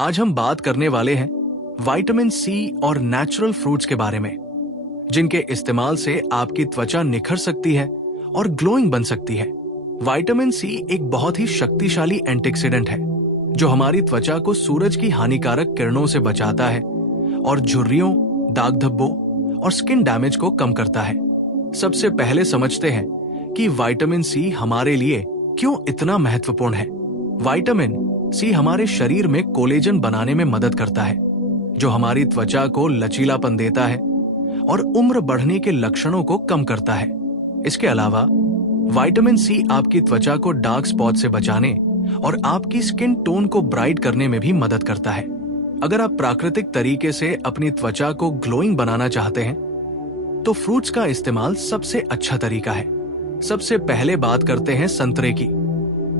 आज हम बात करने वाले हैं विटामिन सी और नेचुरल फ्रूट्स के बारे में, जिनके इस्तेमाल से आपकी त्वचा निखर सकती है और ग्लोइंग बन सकती है। विटामिन सी एक बहुत ही शक्तिशाली एंटीऑक्सीडेंट है जो हमारी त्वचा को सूरज की हानिकारक किरणों से बचाता है और झुर्रियों, दाग धब्बों और स्किन डैमेज को कम करता है। सबसे पहले समझते हैं कि विटामिन सी हमारे लिए क्यों इतना महत्वपूर्ण है। विटामिन सी हमारे शरीर में कोलेजन बनाने में मदद करता है, जो हमारी त्वचा को लचीलापन देता है और उम्र बढ़ने के लक्षणों को कम करता है। इसके अलावा विटामिन सी आपकी त्वचा को डार्क स्पॉट से बचाने और आपकी स्किन टोन को ब्राइट करने में भी मदद करता है। अगर आप प्राकृतिक तरीके से अपनी त्वचा को ग्लोइंग बनाना चाहते हैं, तो फ्रूट्स का इस्तेमाल सबसे अच्छा तरीका है। सबसे पहले बात करते हैं संतरे की,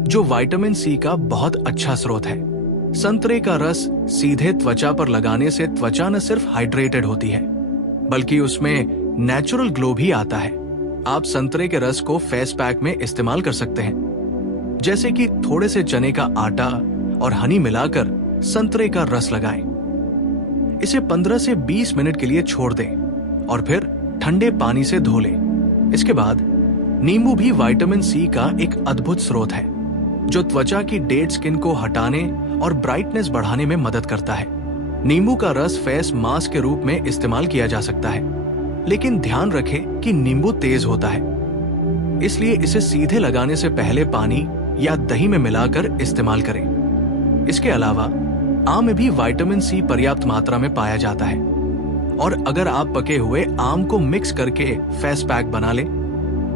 जो विटामिन सी का बहुत अच्छा स्रोत है। संतरे का रस सीधे त्वचा पर लगाने से त्वचा न सिर्फ हाइड्रेटेड होती है, बल्कि उसमें नेचुरल ग्लो भी आता है। आप संतरे के रस को फेस पैक में इस्तेमाल कर सकते हैं, जैसे कि थोड़े से चने का आटा और हनी मिलाकर संतरे का रस लगाएं। इसे 15 से 20 मिनट के लिए छोड़ दें और फिर ठंडे पानी से धो लें। इसके बाद नींबू भी विटामिन सी का एक अद्भुत स्रोत है, जो त्वचा की डेड स्किन को हटाने और ब्राइटनेस बढ़ाने में मदद करता है। नींबू का रस फेस मास्क के रूप में इस्तेमाल किया जा सकता है, लेकिन ध्यान रखें कि नींबू तेज होता है, इसलिए इसे सीधे लगाने से पहले पानी या दही में मिलाकर इस्तेमाल करें। इसके अलावा आम में भी विटामिन सी पर्याप्त मात्रा में पाया जाता है, और अगर आप पके हुए आम को मिक्स करके फेस पैक बना लें,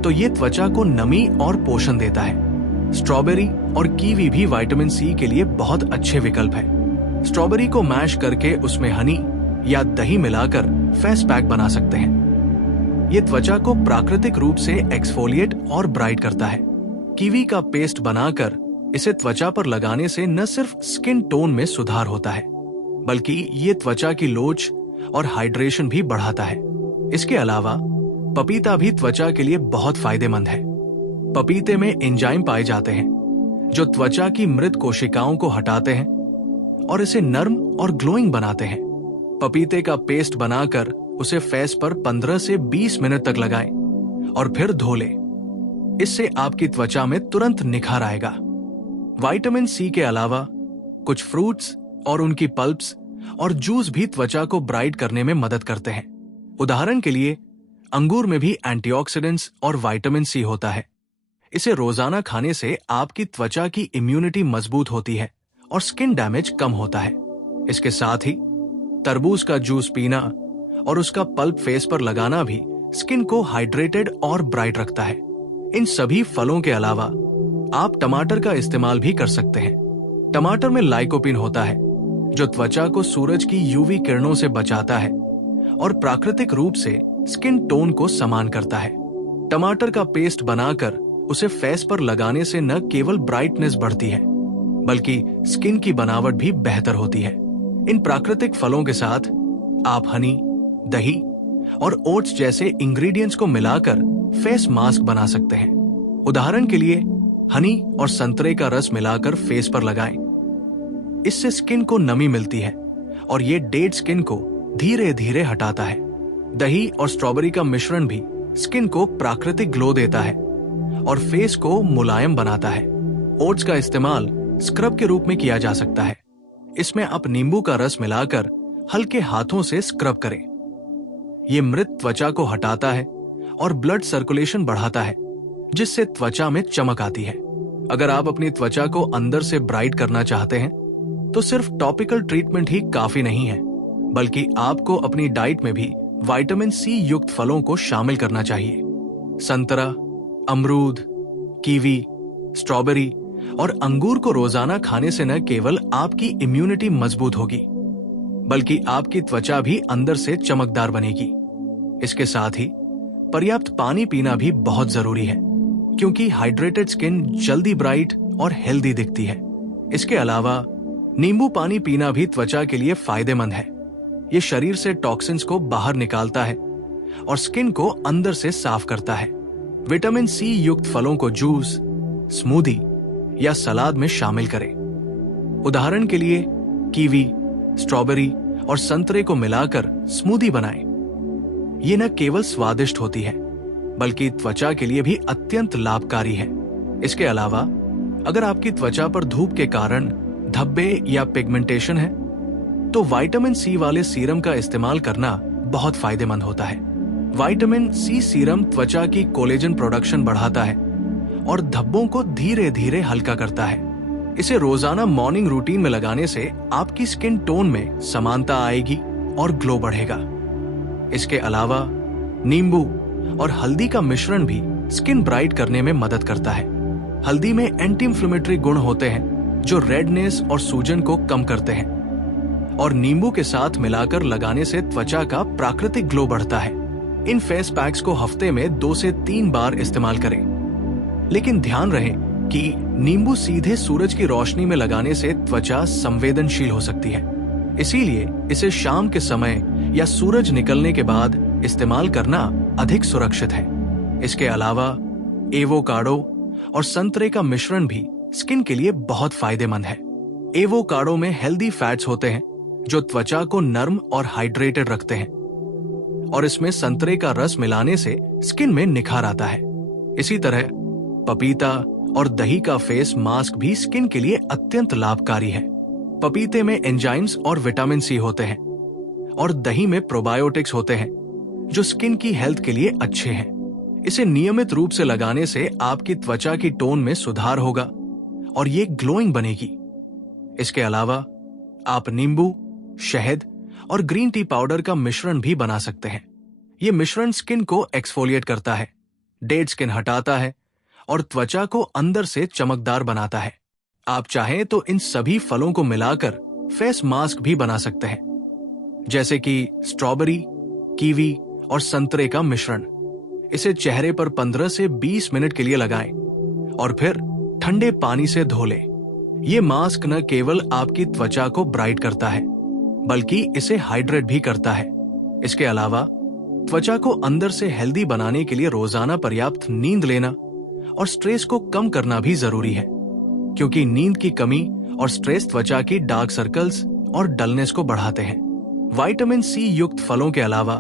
तो ये त्वचा को नमी और पोषण देता है। स्ट्रॉबेरी और कीवी भी विटामिन सी के लिए बहुत अच्छे विकल्प है। स्ट्रॉबेरी को मैश करके उसमें हनी या दही मिलाकर फेस पैक बना सकते हैं। ये त्वचा को प्राकृतिक रूप से एक्सफोलिएट और ब्राइट करता है। कीवी का पेस्ट बनाकर इसे त्वचा पर लगाने से न सिर्फ स्किन टोन में सुधार होता है, बल्कि ये त्वचा की लोच और हाइड्रेशन भी बढ़ाता है। इसके अलावा पपीता भी त्वचा के लिए बहुत फायदेमंद है। पपीते में एंजाइम पाए जाते हैं, जो त्वचा की मृत कोशिकाओं को हटाते हैं और इसे नर्म और ग्लोइंग बनाते हैं। पपीते का पेस्ट बनाकर उसे फेस पर 15 से 20 मिनट तक लगाएं और फिर धो लें। इससे आपकी त्वचा में तुरंत निखार आएगा। विटामिन सी के अलावा कुछ फ्रूट्स और उनकी पल्प्स और जूस भी त्वचा को ब्राइट करने में मदद करते हैं। उदाहरण के लिए अंगूर में भी एंटीऑक्सीडेंट्स और विटामिन सी होता है। इसे रोजाना खाने से आपकी त्वचा की इम्यूनिटी मजबूत होती है और स्किन डैमेज कम होता है। इसके साथ ही तरबूज का जूस पीना और उसका पल्प फेस पर लगाना भी स्किन को हाइड्रेटेड और ब्राइट रखता है। इन सभी फलों के अलावा आप टमाटर का इस्तेमाल भी कर सकते हैं। टमाटर में लाइकोपिन होता है, जो त्वचा को सूरज की यूवी किरणों से बचाता है और प्राकृतिक रूप से स्किन टोन को समान करता है। टमाटर का पेस्ट बनाकर उसे फेस पर लगाने से न केवल ब्राइटनेस बढ़ती है, बल्कि स्किन की बनावट भी बेहतर होती है। इन प्राकृतिक फलों के साथ आप हनी, दही और ओट्स जैसे इंग्रेडिएंट्स को मिलाकर फेस मास्क बना सकते हैं। उदाहरण के लिए हनी और संतरे का रस मिलाकर फेस पर लगाएं। इससे स्किन को नमी मिलती है और ये डेड स्किन को धीरे धीरे हटाता है। दही और स्ट्रॉबेरी का मिश्रण भी स्किन को प्राकृतिक ग्लो देता है और फेस को मुलायम बनाता है। ओट्स का इस्तेमाल स्क्रब के रूप में किया जा सकता है। इसमें आप नींबू का रस मिलाकर हल्के हाथों से स्क्रब करें। ये मृत त्वचा को हटाता है और ब्लड सर्कुलेशन बढ़ाता है, जिससे त्वचा में चमक आती है। अगर आप अपनी त्वचा को अंदर से ब्राइट करना चाहते हैं, तो सिर्फ टॉपिकल ट्रीटमेंट ही काफी नहीं है, बल्कि आपको अपनी डाइट में भी विटामिन सी युक्त फलों को शामिल करना चाहिए। संतरा, अमरूद, कीवी, स्ट्रॉबेरी और अंगूर को रोजाना खाने से न केवल आपकी इम्यूनिटी मजबूत होगी, बल्कि आपकी त्वचा भी अंदर से चमकदार बनेगी। इसके साथ ही पर्याप्त पानी पीना भी बहुत जरूरी है, क्योंकि हाइड्रेटेड स्किन जल्दी ब्राइट और हेल्दी दिखती है। इसके अलावा नींबू पानी पीना भी त्वचा के लिए फायदेमंद है। ये शरीर से टॉक्सिन्स को बाहर निकालता है और स्किन को अंदर से साफ करता है। विटामिन सी युक्त फलों को जूस, स्मूदी या सलाद में शामिल करें। उदाहरण के लिए कीवी, स्ट्रॉबेरी और संतरे को मिलाकर स्मूदी बनाएं। ये न केवल स्वादिष्ट होती है बल्कि त्वचा के लिए भी अत्यंत लाभकारी है। इसके अलावा अगर आपकी त्वचा पर धूप के कारण धब्बे या पिगमेंटेशन है तो विटामिन सी वाले सीरम का इस्तेमाल करना बहुत फायदेमंद होता है। विटामिन सी सीरम त्वचा की कोलेजन प्रोडक्शन बढ़ाता है और धब्बों को धीरे धीरे हल्का करता है। इसे रोजाना मॉर्निंग रूटीन में लगाने से आपकी स्किन टोन में समानता आएगी और ग्लो बढ़ेगा। इसके अलावा नींबू और हल्दी का मिश्रण भी स्किन ब्राइट करने में मदद करता है। हल्दी में एंटी इंफ्लेमेटरी गुण होते हैं जो रेडनेस और सूजन को कम करते हैं और नींबू के साथ मिलाकर लगाने से त्वचा का प्राकृतिक ग्लो बढ़ता है। इन फेस पैक्स को हफ्ते में 2 से 3 बार इस्तेमाल करें, लेकिन ध्यान रहे कि नींबू सीधे सूरज की रोशनी में लगाने से त्वचा संवेदनशील हो सकती है, इसीलिए इसे शाम के समय या सूरज निकलने के बाद इस्तेमाल करना अधिक सुरक्षित है। इसके अलावा एवोकाडो और संतरे का मिश्रण भी स्किन के लिए बहुत फायदेमंद है। एवोकाडो में हेल्दी फैट्स होते हैं जो त्वचा को नर्म और हाइड्रेटेड रखते हैं और इसमें संतरे का रस मिलाने से स्किन में निखार आता है। इसी तरह पपीता और दही का फेस मास्क भी स्किन के लिए अत्यंत लाभकारी है। पपीते में एंजाइम्स और विटामिन सी होते हैं और दही में प्रोबायोटिक्स होते हैं जो स्किन की हेल्थ के लिए अच्छे हैं। इसे नियमित रूप से लगाने से आपकी त्वचा की टोन में सुधार होगा और ये ग्लोइंग बनेगी। इसके अलावा आप नींबू, शहद और ग्रीन टी पाउडर का मिश्रण भी बना सकते हैं। ये मिश्रण स्किन को एक्सफोलिएट करता है, डेड स्किन हटाता है और त्वचा को अंदर से चमकदार बनाता है। आप चाहें तो इन सभी फलों को मिलाकर फेस मास्क भी बना सकते हैं, जैसे कि स्ट्रॉबेरी, कीवी और संतरे का मिश्रण। इसे चेहरे पर 15 से 20 मिनट के लिए लगाएं और फिर ठंडे पानी से धो लें। ये मास्क न केवल आपकी त्वचा को ब्राइट करता है बल्कि इसे हाइड्रेट भी करता है। इसके अलावा त्वचा को अंदर से हेल्दी बनाने के लिए रोजाना पर्याप्त नींद लेना और स्ट्रेस को कम करना भी जरूरी है, क्योंकि नींद की कमी और स्ट्रेस त्वचा की डार्क सर्कल्स और डलनेस को बढ़ाते हैं। विटामिन सी युक्त फलों के अलावा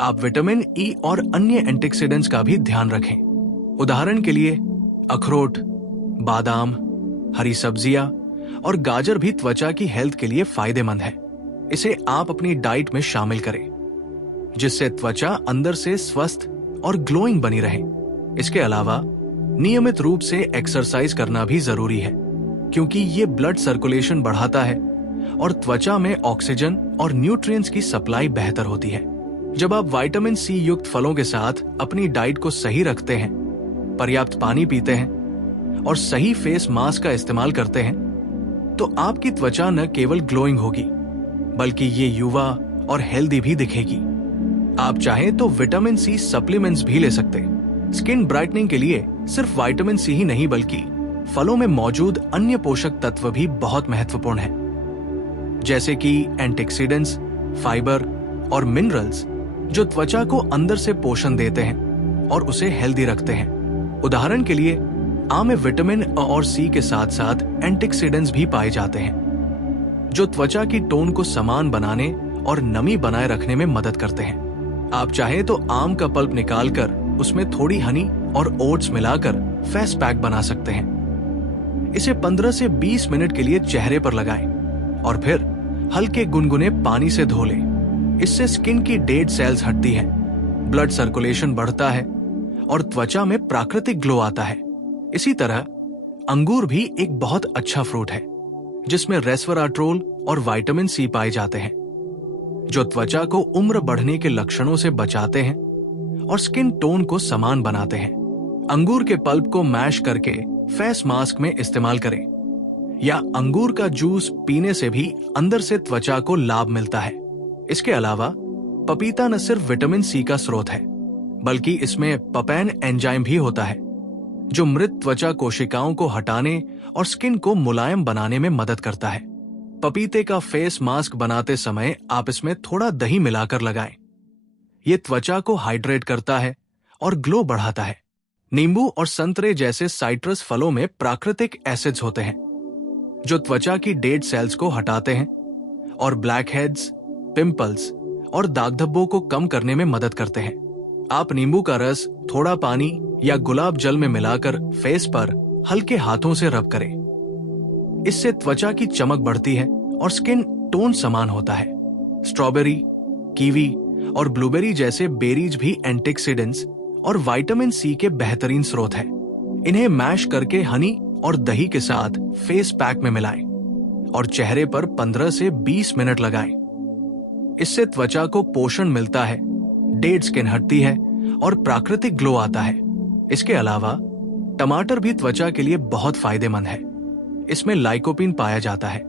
आप विटामिन ई और अन्य एंटीऑक्सीडेंट्स का भी ध्यान रखें। उदाहरण के लिए अखरोट, बादाम, हरी सब्जियां और गाजर भी त्वचा की हेल्थ के लिए फायदेमंद है। इसे आप अपनी डाइट में शामिल करें, जिससे त्वचा अंदर से स्वस्थ और ग्लोइंग बनी रहे। इसके अलावा नियमित रूप से एक्सरसाइज करना भी जरूरी है, क्योंकि ये ब्लड सर्कुलेशन बढ़ाता है और त्वचा में ऑक्सीजन और न्यूट्रिएंट्स की सप्लाई बेहतर होती है। जब आप विटामिन सी युक्त फलों के साथ अपनी डाइट को सही रखते हैं, पर्याप्त पानी पीते हैं और सही फेस मास्क का इस्तेमाल करते हैं, तो आपकी त्वचा न केवल ग्लोइंग होगी बल्कि ये युवा और हेल्दी भी दिखेगी। आप चाहें तो विटामिन सी सप्लीमेंट्स भी ले सकते हैं। स्किन ब्राइटनिंग के लिए सिर्फ विटामिन सी ही नहीं बल्कि फलों में मौजूद अन्य पोषक तत्व भी बहुत महत्वपूर्ण हैं, जैसे कि एंटीऑक्सीडेंट्स, फाइबर और मिनरल्स जो त्वचा को अंदर से पोषण देते हैं और उसे हेल्दी रखते हैं। उदाहरण के लिए आम में विटामिन अ और सी के साथ साथ एंटीऑक्सीडेंट्स भी पाए जाते हैं जो त्वचा की टोन को समान बनाने और नमी बनाए रखने में मदद करते हैं। आप चाहें तो आम का पल्प निकालकर उसमें थोड़ी हनी और ओट्स मिलाकर फेस पैक बना सकते हैं। इसे 15 से 20 मिनट के लिए चेहरे पर लगाएं और फिर हल्के गुनगुने पानी से धो लें। इससे स्किन की डेड सेल्स हटती हैं, ब्लड सर्कुलेशन बढ़ता है और त्वचा में प्राकृतिक ग्लो आता है। इसी तरह अंगूर भी एक बहुत अच्छा फ्रूट है जिसमें रेस्वराट्रोल और विटामिन सी पाए जाते हैं जो त्वचा को उम्र बढ़ने के लक्षणों से बचाते हैं और स्किन टोन को समान बनाते हैं। अंगूर के पल्प को मैश करके फेस मास्क में इस्तेमाल करें या अंगूर का जूस पीने से भी अंदर से त्वचा को लाभ मिलता है। इसके अलावा पपीता न सिर्फ विटामिन सी का स्रोत है बल्कि इसमें पपैन एंजाइम भी होता है जो मृत त्वचा कोशिकाओं को हटाने और स्किन को मुलायम बनाने में मदद करता है। पपीते का फेस मास्क बनाते समय आप इसमें थोड़ा दही मिलाकर लगाएं। ये त्वचा को हाइड्रेट करता है और ग्लो बढ़ाता है। नींबू और संतरे जैसे साइट्रस फलों में प्राकृतिक एसिड्स होते हैं जो त्वचा की डेड सेल्स को हटाते हैं और ब्लैक हेड्स, पिंपल्स और दाग धब्बों को कम करने में मदद करते हैं। आप नींबू का रस थोड़ा पानी या गुलाब जल में मिलाकर फेस पर हल्के हाथों से रब करें। इससे त्वचा की चमक बढ़ती है और स्किन टोन समान होता है। स्ट्रॉबेरी, कीवी और ब्लूबेरी जैसे बेरीज भी एंटीऑक्सीडेंट्स और विटामिन सी के बेहतरीन स्रोत हैं। इन्हें मैश करके हनी और दही के साथ फेस पैक में मिलाएं और चेहरे पर 15 से 20 मिनट लगाएं। इससे त्वचा को पोषण मिलता है, डेड स्किन हटती है और प्राकृतिक ग्लो आता है। इसके अलावा टमाटर भी त्वचा के लिए बहुत फायदेमंद है। इसमें लाइकोपीन पाया जाता है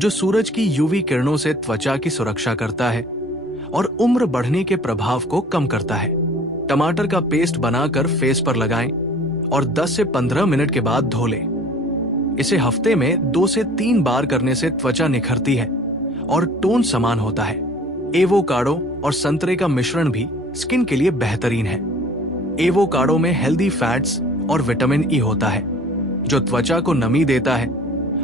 जो सूरज की यूवी किरणों से त्वचा की सुरक्षा करता है और उम्र बढ़ने के प्रभाव को कम करता है। टमाटर का पेस्ट बनाकर फेस पर लगाएं और 10 से 15 मिनट के बाद धो लें। इसे हफ्ते में 2 से 3 बार करने से त्वचा निखरती है और टोन समान होता है। एवोकाडो और संतरे का मिश्रण भी स्किन के लिए बेहतरीन है। एवोकाडो में हेल्दी फैट्स और विटामिन ई होता है जो त्वचा को नमी देता है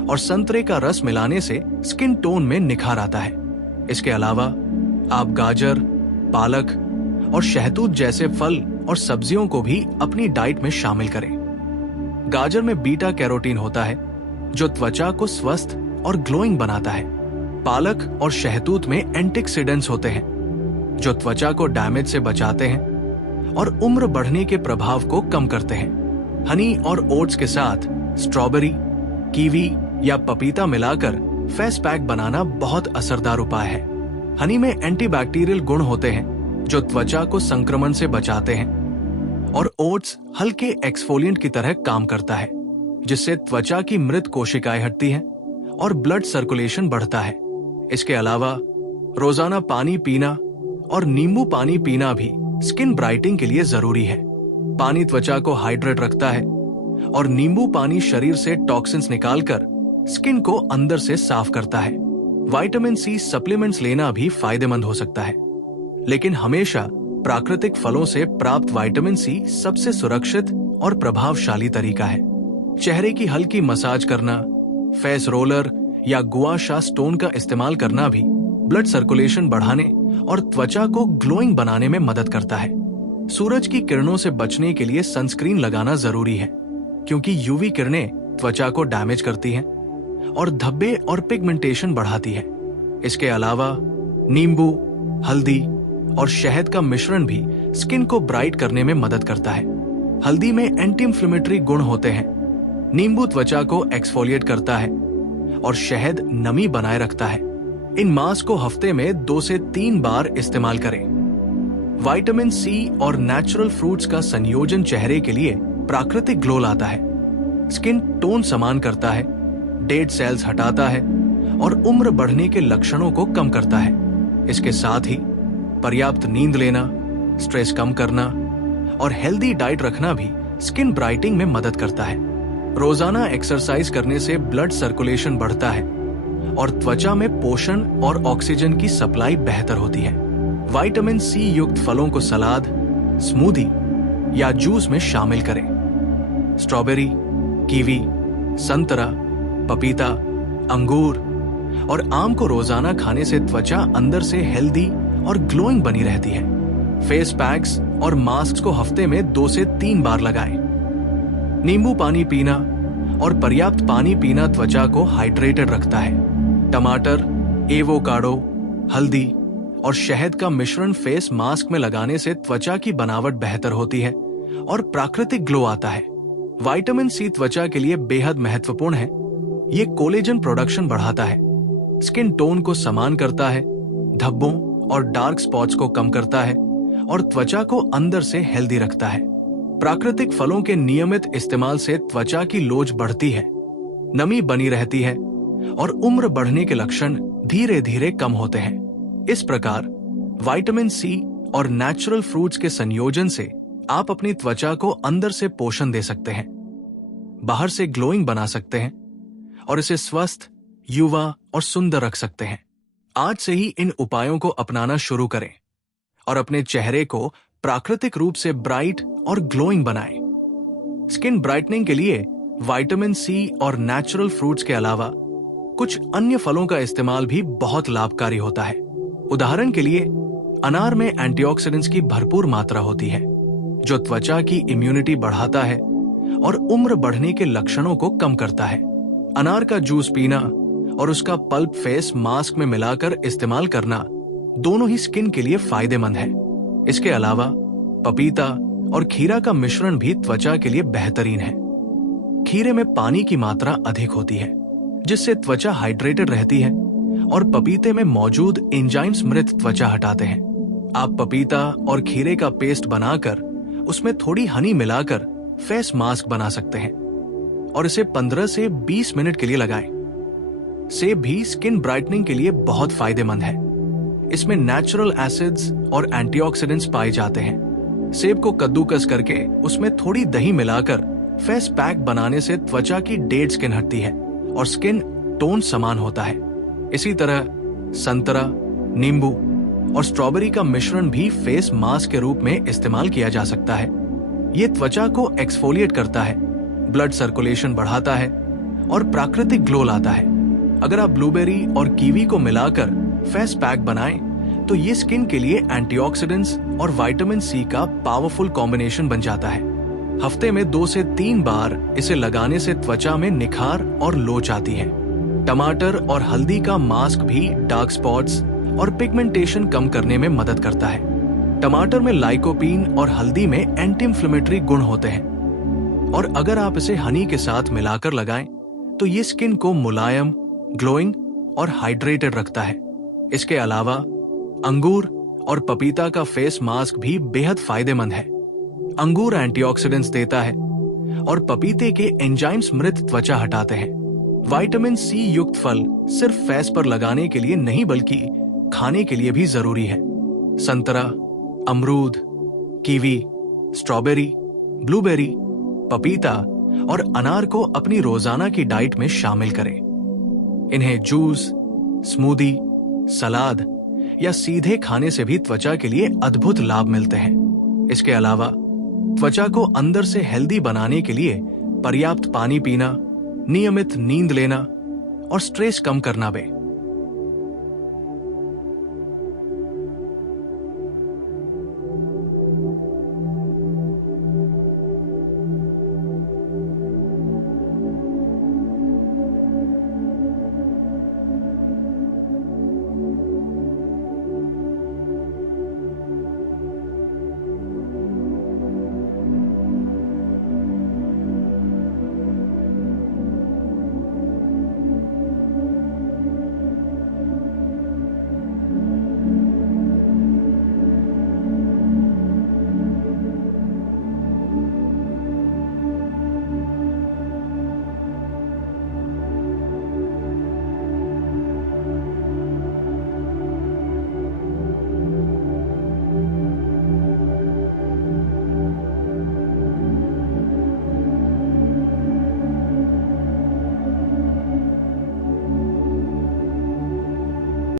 और संतरे का रस मिलाने से स्किन टोन में निखार आता है। इसके अलावा आप गाजर, पालक और शहतूत जैसे फल और सब्जियों को भी अपनी डाइट में शामिल करें। गाजर में बीटा कैरोटीन होता है जो त्वचा को स्वस्थ और ग्लोइंग बनाता है। पालक और शहतूत में एंटीऑक्सीडेंट्स होते हैं जो त्वचा को डैमेज से बचाते हैं और उम्र बढ़ने के प्रभाव को कम करते हैं। हनी और ओट्स के साथ स्ट्रॉबेरी, कीवी या पपीता मिलाकर फेस पैक बनाना बहुत असरदार उपाय है। हनी में एंटीबैक्टीरियल गुण होते हैं जो त्वचा को संक्रमण से बचाते हैं और ओट्स हल्के एक्सफोलिएंट की तरह काम करता है जिससे त्वचा की मृत कोशिकाएं हटती हैं और ब्लड सर्कुलेशन बढ़ता है। इसके अलावा रोजाना पानी पीना और नींबू पानी पीना भी स्किन ब्राइटनिंग के लिए जरूरी है। पानी त्वचा को हाइड्रेट रखता है और नींबू पानी शरीर से टॉक्सिन्स निकालकर स्किन को अंदर से साफ करता है। विटामिन सी सप्लीमेंट्स लेना भी फायदेमंद हो सकता है, लेकिन हमेशा प्राकृतिक फलों से प्राप्त विटामिन सी सबसे सुरक्षित और प्रभावशाली तरीका है। चेहरे की हल्की मसाज करना, फेस रोलर या गुआ शा स्टोन का इस्तेमाल करना भी ब्लड सर्कुलेशन बढ़ाने और त्वचा को ग्लोइंग बनाने में मदद करता है। सूरज की किरणों से बचने के लिए सनस्क्रीन लगाना जरूरी है क्योंकि यूवी किरणें त्वचा को डैमेज करती हैं और धब्बे और पिगमेंटेशन बढ़ाती है। इसके अलावा नींबू, हल्दी और शहद का मिश्रण भी स्किन को ब्राइट करने में मदद करता है। हल्दी में एंटी इंफ्लेमेटरी गुण होते हैं, नींबू त्वचा को एक्सफोलिएट करता है और शहद नमी बनाए रखता है। इन मास्क को हफ्ते में 2 से 3 बार इस्तेमाल करें। विटामिन सी और नेचुरल फ्रूट्स का संयोजन चेहरे के लिए प्राकृतिक ग्लो लाता है, स्किन टोन समान करता है, डेड सेल्स हटाता है और उम्र बढ़ने के लक्षणों को कम करता है। इसके साथ ही पर्याप्त नींद लेना, स्ट्रेस कम करना और हेल्दी डाइट रखना भी स्किन ब्राइटनिंग में मदद करता है। रोजाना एक्सरसाइज करने से ब्लड सर्कुलेशन बढ़ता है और त्वचा में पोषण और ऑक्सीजन की सप्लाई बेहतर होती है। विटामिन सी युक्त फलों को सलाद, स्मूदी या जूस में शामिल करें। स्ट्रॉबेरी, कीवी, संतरा, पपीता, अंगूर और आम को रोजाना खाने से त्वचा अंदर से हेल्दी और ग्लोइंग बनी रहती है। फेस पैक्स और मास्क को हफ्ते में 2 से 3 बार लगाएं। नींबू पानी पीना और पर्याप्त पानी पीना त्वचा को हाइड्रेटेड रखता है। टमाटर, एवोकाडो, हल्दी और शहद का मिश्रण फेस मास्क में लगाने से त्वचा की बनावट बेहतर होती है और प्राकृतिक ग्लो आता है। विटामिन सी त्वचा के लिए बेहद महत्वपूर्ण है। ये कोलेजन प्रोडक्शन बढ़ाता है, स्किन टोन को समान करता है, धब्बों और डार्क स्पॉट्स को कम करता है और त्वचा को अंदर से हेल्दी रखता है। प्राकृतिक फलों के नियमित इस्तेमाल से त्वचा की लोच बढ़ती है, नमी बनी रहती है और उम्र बढ़ने के लक्षण धीरे धीरे कम होते हैं। इस प्रकार विटामिन सी और नेचुरल फ्रूट्स के संयोजन से आप अपनी त्वचा को अंदर से पोषण दे सकते हैं, बाहर से ग्लोइंग बना सकते हैं और इसे स्वस्थ, युवा और सुंदर रख सकते हैं। आज से ही इन उपायों को अपनाना शुरू करें और अपने चेहरे को प्राकृतिक रूप से ब्राइट और ग्लोइंग बनाएं। स्किन ब्राइटनिंग के लिए विटामिन सी और नेचुरल फ्रूट्स के अलावा कुछ अन्य फलों का इस्तेमाल भी बहुत लाभकारी होता है। उदाहरण के लिए अनार में एंटीऑक्सीडेंट्स की भरपूर मात्रा होती है, जो त्वचा की इम्यूनिटी बढ़ाता है और उम्र बढ़ने के लक्षणों को कम करता है। अनार का जूस पीना और उसका पल्प फेस मास्क में मिलाकर इस्तेमाल करना दोनों ही स्किन के लिए फायदेमंद है। इसके अलावा पपीता और खीरा का मिश्रण भी त्वचा के लिए बेहतरीन है। खीरे में पानी की मात्रा अधिक होती है, जिससे त्वचा हाइड्रेटेड रहती है, और पपीते में मौजूद एंजाइम्स मृत त्वचा हटाते हैं। आप पपीता और खीरे का पेस्ट बनाकर उसमें थोड़ी हनी मिलाकर फेस मास्क बना सकते हैं और इसे 15 से 20 मिनट के लिए लगाएं। सेब भी स्किन ब्राइटनिंग के लिए बहुत फायदेमंद है। इसमें नेचुरल एसिड्स और एंटीऑक्सीडेंट्स पाए जाते हैं। सेब को कद्दूकस करके उसमें थोड़ी दही मिलाकर फेस पैक बनाने से त्वचा की डेड स्किन हटती है और स्किन टोन समान होता है। इसी तरह संतरा, नींबू और स्ट्रॉबेरी का मिश्रण भी फेस मास्क के रूप में इस्तेमाल किया जा सकता है। ये त्वचा को एक्सफोलिएट करता है, ब्लड सर्कुलेशन बढ़ाता है और प्राकृतिक ग्लो लाता है। अगर आप ब्लूबेरी और कीवी को मिलाकर फेस पैक बनाएं, तो ये स्किन के लिए एंटीऑक्सीडेंट्स और विटामिन सी का पावरफुल कॉम्बिनेशन बन जाता है। हफ्ते में 2 से 3 बार इसे लगाने से त्वचा में निखार और लोच आती है। टमाटर और हल्दी का मास्क भी डार्क स्पॉट्स और पिगमेंटेशन कम करने में मदद करता है। टमाटर में लाइकोपीन और हल्दी में एंटी इंफ्लेमेटरी गुण होते हैं, और अगर आप इसे हनी के साथ मिलाकर लगाएं, तो ये स्किन को मुलायम, ग्लोइंग और हाइड्रेटेड रखता है। इसके अलावा अंगूर और पपीता का फेस मास्क भी बेहद फायदेमंद है। अंगूर एंटीऑक्सीडेंट्स देता है और पपीते के एंजाइम्स मृत त्वचा हटाते हैं। विटामिन सी युक्त फल सिर्फ फेस पर लगाने के लिए नहीं, बल्कि खाने के लिए भी जरूरी है। संतरा, अमरूद, कीवी, स्ट्रॉबेरी, ब्लूबेरी, पपीता और अनार को अपनी रोजाना की डाइट में शामिल करें। इन्हें जूस, स्मूदी, सलाद या सीधे खाने से भी त्वचा के लिए अद्भुत लाभ मिलते हैं। इसके अलावा त्वचा को अंदर से हेल्दी बनाने के लिए पर्याप्त पानी पीना, नियमित नींद लेना और स्ट्रेस कम करना भी